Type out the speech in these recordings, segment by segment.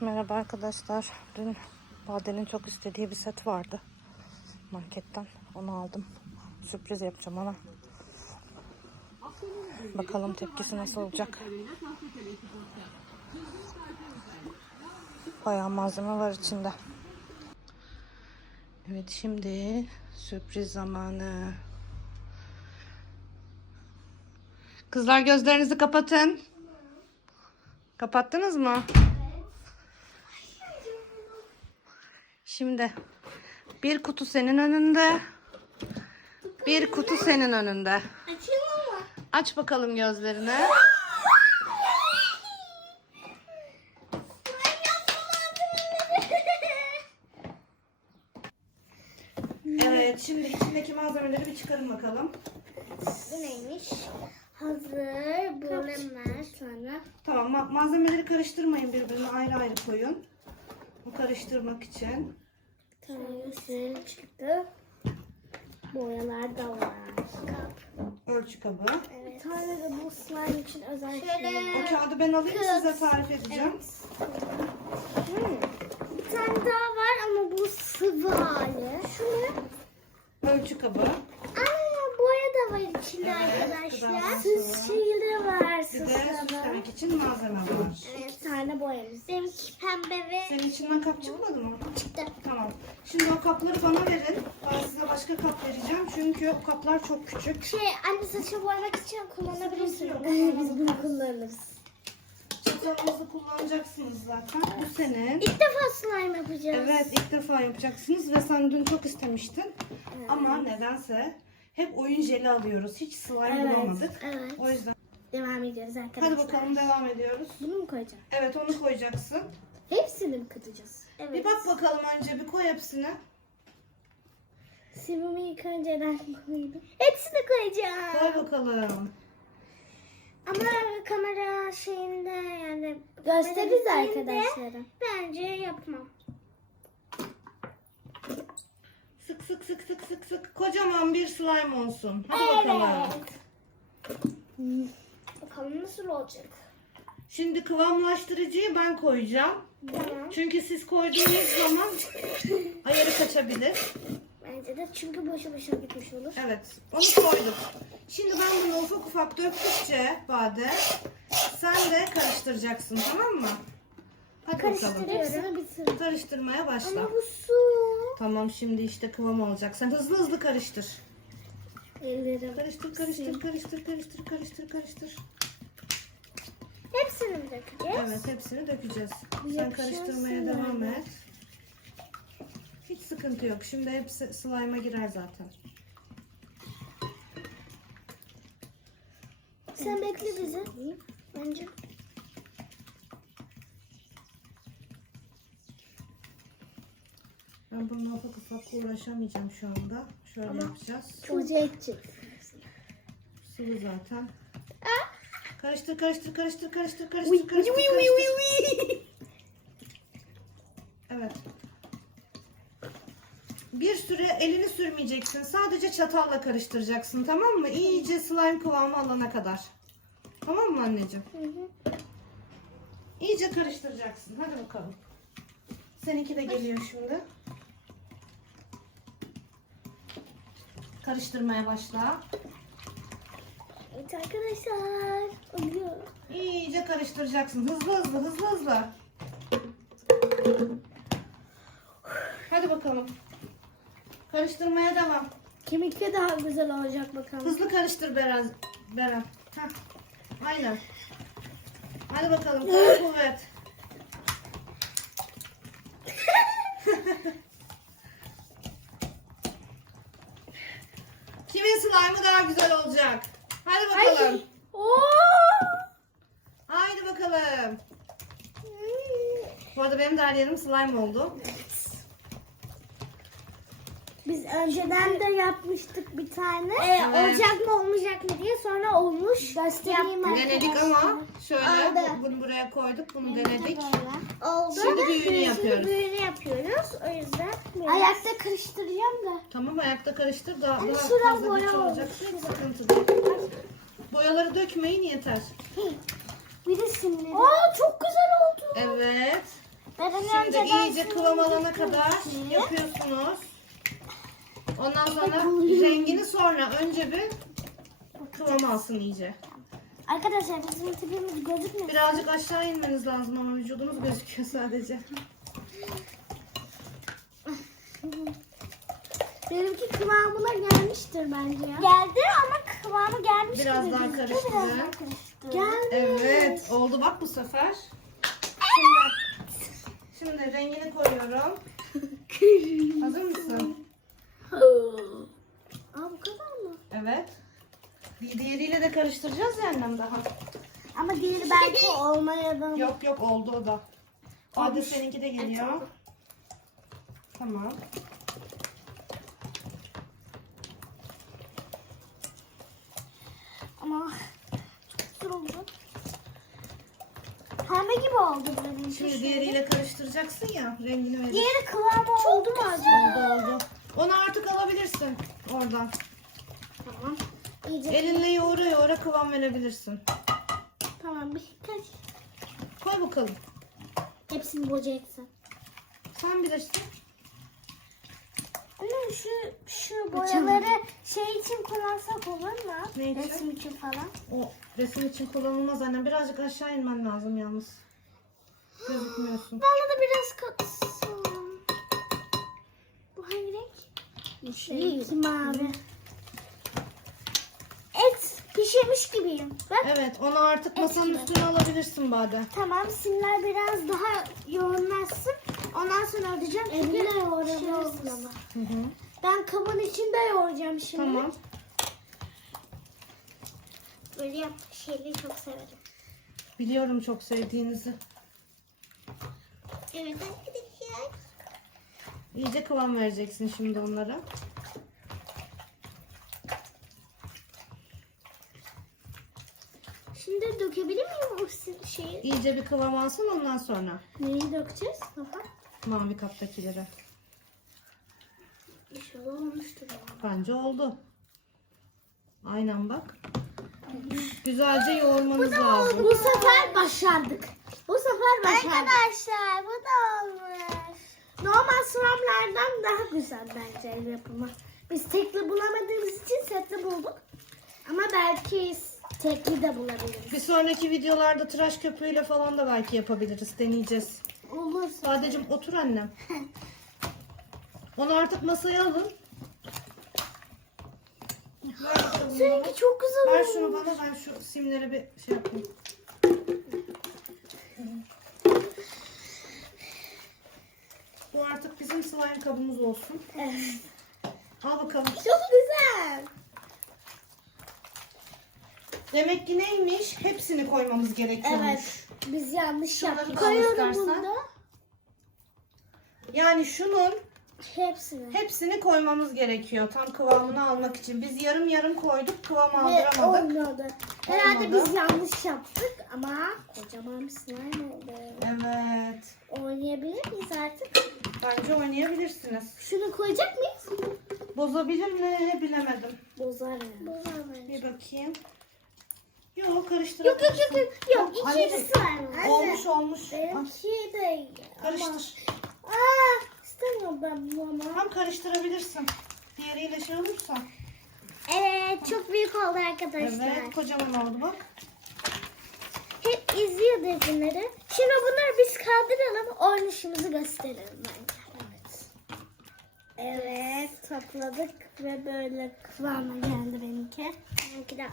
Merhaba arkadaşlar. Dün Bade'nin çok istediği bir set vardı. Marketten. Onu aldım. Sürpriz yapacağım ona. Bakalım tepkisi nasıl olacak. Bayağı malzeme var içinde. Evet şimdi sürpriz zamanı. Kızlar gözlerinizi kapatın. Kapattınız mı? Şimdi bir kutu senin önünde. Bir kutu senin önünde. Açayım mı? Aç bakalım gözlerini. Evet, şimdi içindeki malzemeleri bir çıkarın bakalım. Bu neymiş? Hazır bolemer sonra. Tamam, ma- malzemeleri karıştırmayın birbirine ayrı ayrı koyun. Bu karıştırmak için. Tanesi çıktı. Boyalar da var. Ölçü kabı. Evet. Bir tane de bu slime için özel Şöyle. O kağıdı ben alayım size tarif edeceğim. Hmm. Bir tane daha var ama bu sıvı hali. Şu ne? Ölçü kabı. Evet, arkadaşlar. Süs de var. De süslemek için malzeme var. Evet, tane boyamız. Benimki pembe ve Senin içinden kap çıkmadı mı? çıktı. Tamam. Şimdi o kapları bana verin. Ben size başka kap vereceğim. Çünkü o kaplar çok küçük. Şey, anne saçı boyamak için kullanabilirsin. Biz bunu kullanırız. Çatalınızı kullanacaksınız zaten. Bu senin. İlk defa slime yapacağız. Evet ilk defa yapacaksınız ve sen dün çok istemiştin. Ama nedense hep oyun jeli alıyoruz. Hiç slime Evet, bulamadık. evet. O yüzden. Devam ediyoruz arkadaşlar. Hadi bakalım devam ediyoruz. Bunu mu koyacağım? Evet onu koyacaksın. Hepsini mi katacağız? Evet. Bir bak bakalım önce bir koy hepsini. Simimi ilk önceden koydum. Hepsini koyacağım. Koy bakalım. Ama kamera şeyinde yani gösteririz arkadaşlara. Bence yapmam. Sık sık sık sık sık. Kocaman bir slime olsun. Hadi bakalım. Bakalım nasıl olacak. Şimdi kıvamlaştırıcıyı ben koyacağım. Tamam. Çünkü siz koyduğunuz zaman ayarı kaçabilir. Bence de çünkü boşu boşuna gitmiş olur. Evet, onu koyduk. Şimdi ben bunu ufak ufak döktükçe Bade, sen de karıştıracaksın tamam mı? Hadi bakalım. Karıştırmaya başla. Ama bu su. Tamam şimdi işte kıvam olacak. Sen hızlı hızlı karıştır. Ellerim. Karıştır, karıştır, karıştır, karıştır, karıştır, karıştır. Hepsini mi dökeceğiz? Evet, hepsini dökeceğiz. Sen karıştırmaya devam et. Hiç sıkıntı yok. Şimdi hepsi slime'a girer zaten. Sen bekle bizi. Bence. Ben bununla ufak ufak uğraşamayacağım şu anda. Şöyle yapacağız. Çocuğa edecek. Sıvı zaten. Karıştır, karıştır, karıştır, karıştır, karıştır, karıştır, karıştır. Evet. Bir süre elini sürmeyeceksin. Sadece çatalla karıştıracaksın. Tamam mı? İyice slime kıvamı alana kadar. Tamam mı anneciğim? İyice karıştıracaksın. Hadi bakalım. Seninki de geliyor şimdi. Karıştırmaya başla. Evet arkadaşlar. Oluyor. İyice karıştıracaksın. Hızlı hızlı hızlı hızlı. Hadi bakalım. Karıştırmaya devam. Kemikli daha güzel olacak bakalım. Hızlı karıştır Beren. Beren. Heh. Aynen. Hadi bakalım. Kuvvet. Slime'ı daha güzel olacak? Hadi bakalım. Oo! Haydi bakalım. Bu arada benim de her yerim slime oldu. Biz önceden de yapmıştık bir tane. Evet. Olacak mı olmayacak mı diye sonra olmuş. Göstereyim Denedik ama şöyle Oldu. bunu buraya koyduk, bunu denedik. Oldu. Şimdi büyüğünü yapıyoruz. büyüğünü yapıyoruz. O yüzden ayakta karıştıracağım da. Tamam ayakta karıştır daha, Hani daha şuram fazla boya güç olmuş. olacak. Sıkıntı değil. Boyaları dökmeyin yeter. Bir de simleri. Aa çok güzel oldu. Evet. Ben Şimdi önceden iyice kıvam alana kadar yapıyorsunuz. Ondan sonra rengini sonra önce bir kıvam alsın iyice. Arkadaşlar bizim tipimiz gözükmüyor. Birazcık aşağı inmeniz lazım ama vücudunuz gözüküyor sadece. Benimki kıvamına gelmiştir bence ya. Geldi ama kıvamı gelmiş Biraz gibi daha gözüküyor. karıştır. Biraz daha karıştır. Geldi. Evet oldu bak bu sefer. Şimdi, şimdi rengini koyuyorum. Hazır mısın? Aa bu kadar mı? Evet. Bir diğeriyle de karıştıracağız ya annem daha. Ama diğeri belki olmayabilir. Yok yok oldu o da. Hadi seninki de geliyor. Tamam. Ama çok güzel oldu. Pembe gibi oldu benim. Şimdi diğeriyle karıştıracaksın ya rengini vereceksin. Diğeri kıvamı oldu mu acaba? Oldu oldu. Onu artık alabilirsin oradan. Tamam. İyice. Elinle yoğura yoğura kıvam verebilirsin. Tamam bir kaç. Koy bakalım. Hepsini bocayacaksın. Sen bilirsin. Anne şu şu boyaları şey için kullansak olur mu? Ne için? Resim için falan. O resim için kullanılmaz annem. Birazcık aşağı inmen lazım yalnız. Gözükmüyorsun. Bana da biraz hangi renk? Şey. mavi. Et pişirmiş gibiyim. Bak. Evet onu artık masanın üstüne alabilirsin Bade. Tamam simler biraz daha yoğunlaşsın. Ondan sonra ödeyeceğim. Eline yoğurabilirsin ama. Hı hı. Ben kabın içinde yoğuracağım şimdi. Tamam. Böyle yap şeyleri çok severim. Biliyorum çok sevdiğinizi. Evet arkadaşlar. İyice kıvam vereceksin şimdi onlara. Şimdi dökebilir miyim o şeyi? İyice bir kıvam alsın ondan sonra. Neyi dökeceğiz? Baba. Mavi kaptakilere. İnşallah olmuştur. Bence oldu. Aynen bak. Güzelce yoğurmanız lazım. Bu sefer başardık. Bu sefer başardık. Arkadaşlar bu da olmuş. Normal sıramlardan daha güzel bence el yapımı. Biz tekli bulamadığımız için setli bulduk. Ama belki tekli de bulabiliriz. Bir sonraki videolarda tıraş köpüğüyle falan da belki yapabiliriz. Deneyeceğiz. Olur. Sadece otur annem. Onu artık masaya alın. Ver. Seninki çok güzel Ver olmuş. şunu bana ben şu simlere bir şey yapayım. Bu artık bizim slime kabımız olsun. Evet. Al bakalım. Çok güzel. Demek ki neymiş? Hepsini koymamız gerekiyormuş. Evet. Biz yanlış yaptık. istersen. bunda. Yani şunun Hepsini. hepsini koymamız gerekiyor tam kıvamını almak için. Biz yarım yarım koyduk kıvam Ve aldıramadık. olmadı. Herhalde Olmadı. biz yanlış yaptık ama kocaman bir slime oldu. Evet. Oynayabilir miyiz artık? Bence oynayabilirsiniz. Şunu koyacak mıyız? Bozabilir mi bilemedim. Bozarım. Bozarım. Bir bakayım. Yok Yok karıştırabilirsin. yok yok yok. Yok Anne, ikinci slime. Olmuş olmuş. Al, Benimki de. Karıştır. Aa, istemiyorum ben bunu ama. Tam karıştırabilirsin. Diğeriyle şey olursa. Evet çok büyük oldu arkadaşlar. Evet kocaman oldu bak. Hep izliyor dediğinleri. Şimdi bunları biz kaldıralım. Oynayışımızı gösterelim bence. Evet. Evet topladık ve böyle kıvama geldi benimki. Benimki de.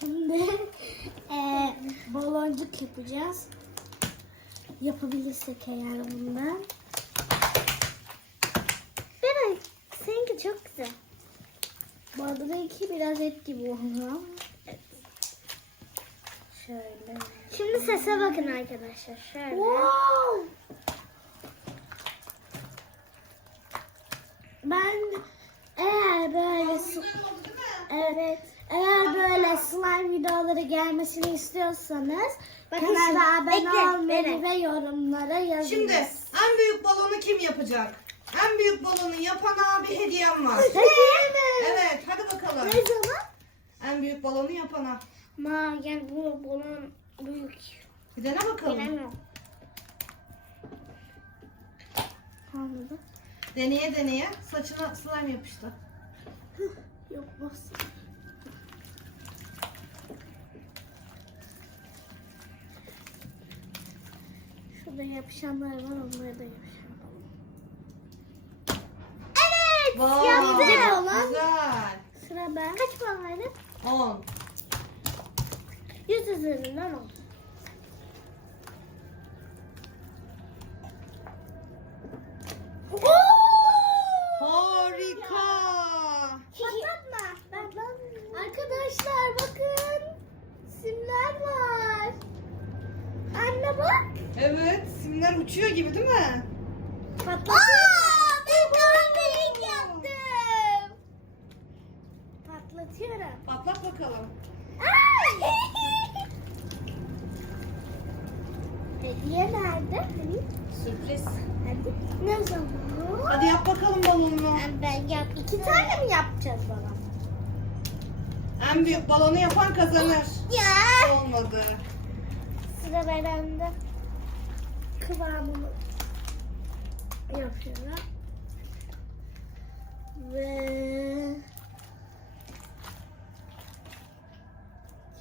Şimdi eee baloncuk yapacağız. Yapabilirsek eğer bundan. Seninki çok güzel. Badırınki biraz et gibi oldu. Evet. Şöyle. Şimdi sese bakın arkadaşlar. Şöyle. Ben eğer böyle su- evet eğer böyle slime videoları gelmesini istiyorsanız kanala abone olmayı ve yorumlara yazın. Şimdi en büyük balonu kim yapacak? En büyük balonu yapana bir hediyem var. Hediye mi? Evet hadi bakalım. Ne zaman? En büyük balonu yapana. Ma yani bu bunun büyük. Bir dene bakalım. Bilemiyorum. Deneye deneye saçına slime yapıştı. Yok bas. Şurada yapışanlar var onları da yapışalım. Evet Vay, yaptım. Güzel. Sıra ben. Kaç puan verdin? 10. 100 üzerinden 10. Harika. Patlatma. Arkadaşlar bakın. Simler var. Anne bak. Evet, simler uçuyor gibi değil mi? Patlatıyor. Aa, ben kahverengi yaptım. Patlatıyorum. Patlat bakalım. Ay! Hediye nerede? Hani? Sürpriz. Hadi. Ne zaman? Hadi yap bakalım balonunu. Ben yap. İki tane mi yapacağız bana? En büyük balonu yapan kazanır. Ya. Olmadı. Sıra bende. Kıvamını yapıyorum. Ve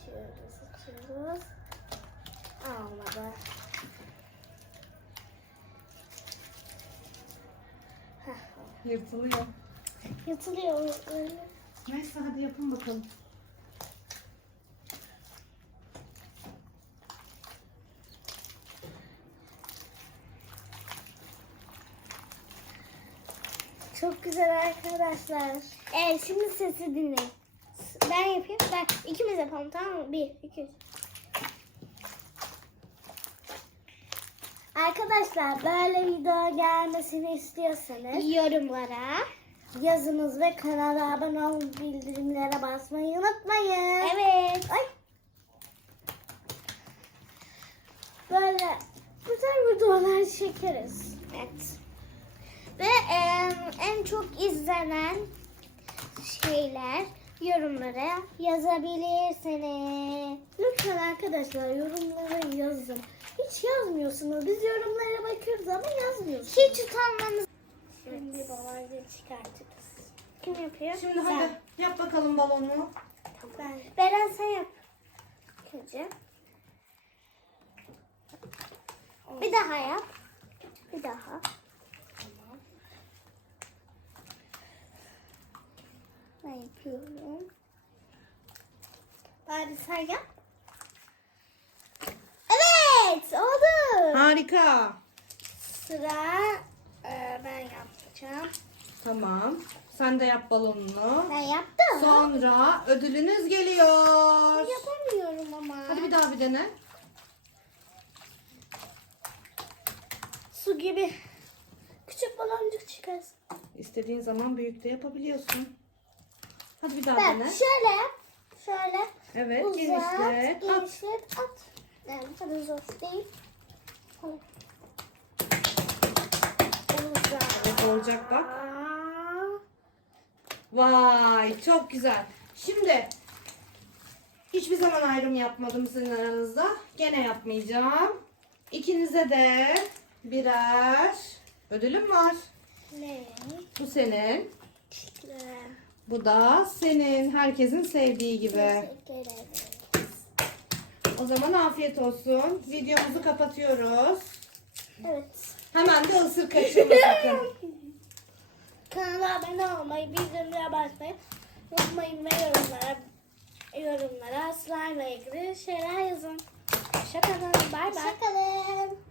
şöyle sıçıyoruz. Olmadı. Heh, Yırtılıyor. Yatılıyor öyle. Neyse hadi yapın bakalım. Çok güzel arkadaşlar. Evet şimdi sesi dinleyin. Ben yapayım. Ben ikimiz yapalım tamam mı? Bir, iki, üç. Arkadaşlar böyle video gelmesini istiyorsanız yorumlara yazınız ve kanala abone olup bildirimlere basmayı unutmayın. Evet. Ay. Böyle güzel videolar çekeriz. Evet. Ve em, en çok izlenen şeyler yorumlara yazabilirsiniz. Lütfen arkadaşlar yorumlara yazın. Hiç yazmıyorsunuz. Biz yorumlara bakıyoruz ama yazmıyorsunuz. Hiç utanmanız. Şimdi babayı çıkartırız. Kim yapıyor? Şimdi hadi yap bakalım balonu. Ben. Beren sen yap. Önce. Bir daha yap. Bir daha. Ben yapıyorum. Bari sen yap. Evet oldu. Harika. Sıra e, ben yapacağım. Tamam. Sen de yap balonunu. Ben yaptım. Sonra ödülünüz geliyor. Yapamıyorum ama. Hadi bir daha bir dene. Su gibi. Küçük baloncuk çıkarsın. İstediğin zaman büyük de yapabiliyorsun. Hadi bir daha Bak dene. şöyle yap. Şöyle. Evet, uzat, genişlet. At. Genişlet. At. Yani bu kadar zor değil. Evet, olacak bak. Vay çok güzel. Şimdi hiçbir zaman ayrım yapmadım sizin aranızda. Gene yapmayacağım. İkinize de birer ödülüm var. Ne? Bu senin. İşte. Bu da senin. Herkesin sevdiği gibi. Teşekkür ederim. O zaman afiyet olsun. Videomuzu kapatıyoruz. Evet. Hemen de ısır kaçırma sakın. Kanala abone olmayı, bildirimlere basmayı unutmayın ve yorumlara, yorumlara slime ile ilgili şeyler yazın. Hoşçakalın. Bay bay. Hoşçakalın.